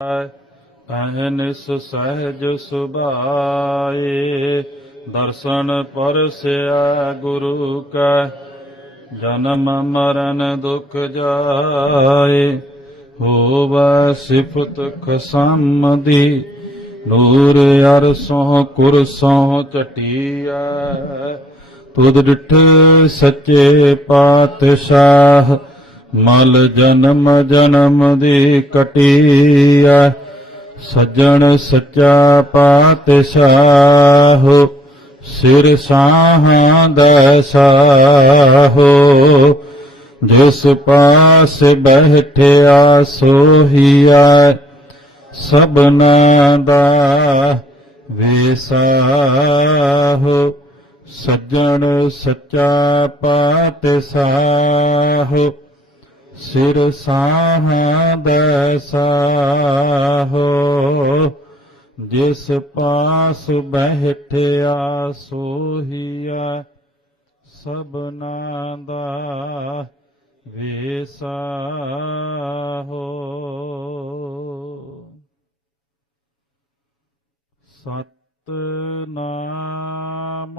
ਅਹਨਿਸ ਸਹਿਜ ਸੁਭਾਏ, ਦਰਸ਼ਨ ਪਰਸਿਆ ਗੁਰੂ ਕੈ, ਜਨਮ ਮਰਨ ਦੁਖ ਜਾਏ, ਹੋਵੈ ਸਿਫਤ ਖਸਮ ਦੀ ਨੂਰ ਅਰਸੋਂ ਕੁਰਸੋਂ ਚਟੀਐ ਤੁਧ ਡਿਠ ਸੱਚੇ ਪਾਤਸ਼ਾਹ ਮਲ ਜਨਮ ਜਨਮ ਦੀ ਕਟਿਆ, ਸੱਜਣ ਸੱਚਾ ਪਾਤਸ਼ਾਹ, ਸਿਰ ਸਾਹਾਂ ਦਾ ਸਾਹੋ, ਜਿਸ ਪਾਸ ਬੈਠਿਆ ਸੋਹੀਆ ਸਭਨਾ ਦਾ ਵੇਸਾਹੋ, ਸੱਜਣ ਸੱਚਾ ਪਾਤਸ਼ਾਹ। ਸਿਰ ਸਾਹਾਂ ਦਾ ਸਾਹੋ ਜਿਸ ਪਾਸ ਬੈਠਿਆ ਸੋਹੀਆ ਸਭਨਾ ਦਾ ਵੇਸਾਹੋ। ਸਤਨਾਮ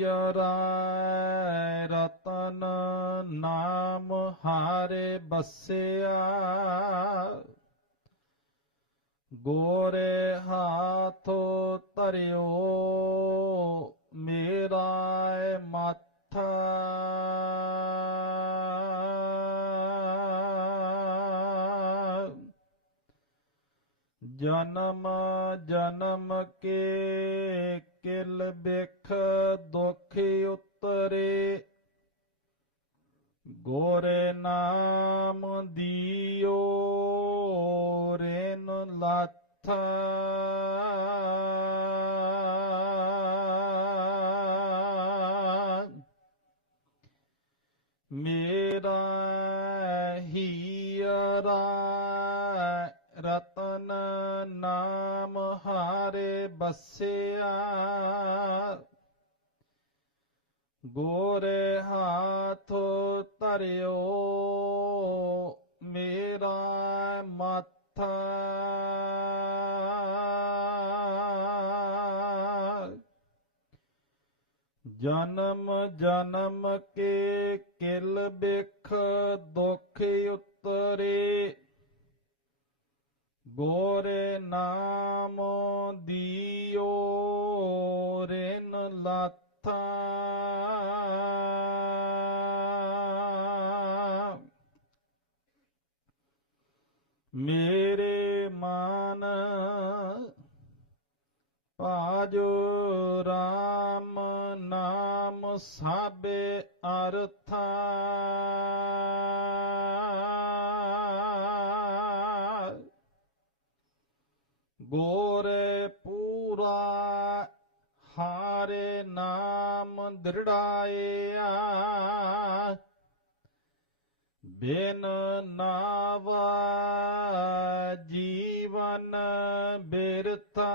ਹੀਰਾ ਰਤਨ ਨਾਮ ਹਾਰੇ ਬਸਿਆ। ਗੋਰੇ ਹਾਥੋਂ ਧਰਿਓ ਮੇਰਾ ਏ ਜਨਮ ਜਨਮ ਕੇ ਕਿਲ ਬਿਖ ਦੁਖ ਉਤਰੇ ਗੋਰੇ ਨਾਮ ਦਿਓ ਰੇਨ ਲੱਥ। ਮੇਰਾ ਹੀਰਾ ਰਤਨ ਨਾਮ ਹਾਰੇ ਬਸਿਆ। ਗੋਰੇ ਹਾਥ ਧਰਿਓ, ਮੇਰਾ ਮਾਥਾ। ਜਨਮ ਜਨਮ ਕੇ ਕਿਲ ਬਿਖ ਦੋ ਗੋਰੇ ਨਾਮ ਦਿਓ ਰੇਨ ਲਾਥਾ। ਮੇਰੇ ਮਨ ਭਾਜੋ RAM ਨਾਮ ਸਾਬੇ ਅਰਥਾ। ਗੋਰੇ ਪੂਰਾ ਹਾਰੇ ਨਾਮ ਦ੍ਰਿੜਾਇਆ ਬਿਨ ਨਾਵਾ ਜੀਵਨ ਬਿਰਤਾ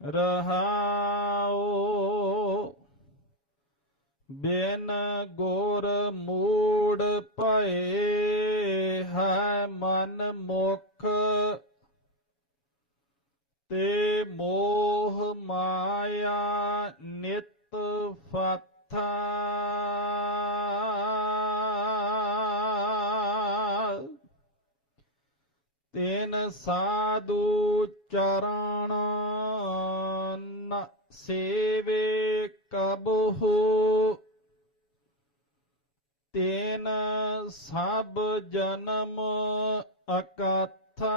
ਰਹਾਉ ਮੁਖ ਤੇ ਮੋਹ ਮਾਇਆ ਨਿਤ ਪਾਥਾ ਤੈਨ ਸਾਧੂ ਚਰਨ ਨ ਸੇਵੇ ਕਬਹੂ। ਤੈਨ ਸਭ ਜਨਮ ਅਕਥਾ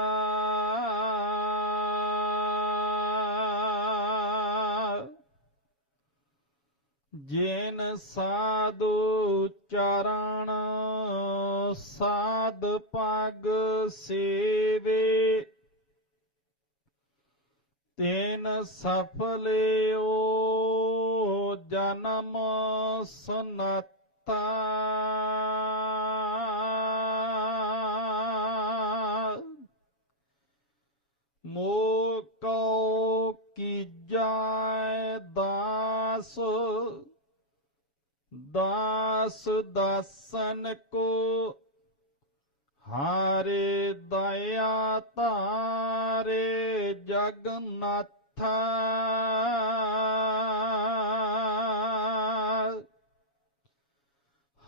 ਜੇਨ ਸਾਧੂ ਚਰਣ ਸਾਧ ਪਗ ਸੇਵੇ ਤੈਨ ਸਫਲਿਓ ਜਨਮ ਸੁਨਤਾ ਦਾਸ ਦਾਸ ਦਾਸਨ ਕੋ ਹਾਰੇ ਦਇਆ ਤਾਰੇ ਜਗਨਾਥਾ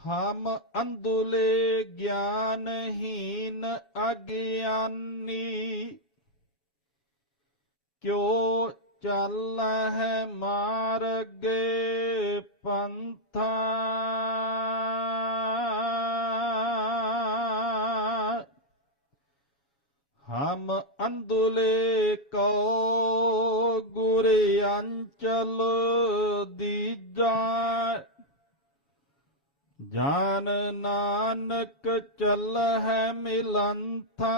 ਹਮ ਅੰਦੁਲੇ ਗਿਆਨਹੀਨ ਅਗਿਆਨੀ ਕਿਉ ਚੱਲ ਹੈ ਮਾਰਗੇ ਪੰਥਾ। ਹਮ ਅੰਦੁਲੇ ਕੋ ਗੁਰ ਅੰਚਲ ਦੀਜਾ। ਜਾਨ ਨਾਨਕ ਚੱਲ ਹੈ ਮਿਲੰਥਾ।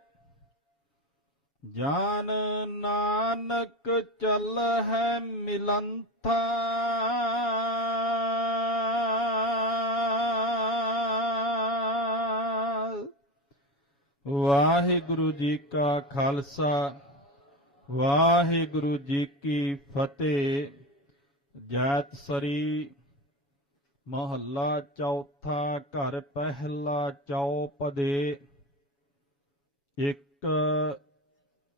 ਜਾਨ ਨਾਨਕ ਚੱਲ ਹੈ ਮਿਲੰਥਾ ਵਾਹਿਗੁਰੂ ਜੀ ਕਾ ਖਾਲਸਾ ਵਾਹਿਗੁਰੂ ਜੀ ਕੀ ਫਤਿਹ ਜੈਤ ਸਰੀ ਮਹੱਲਾ ਚੌਥਾ ਘਰ ਪਹਿਲਾ ਚੌਪਦੇ ਇੱਕ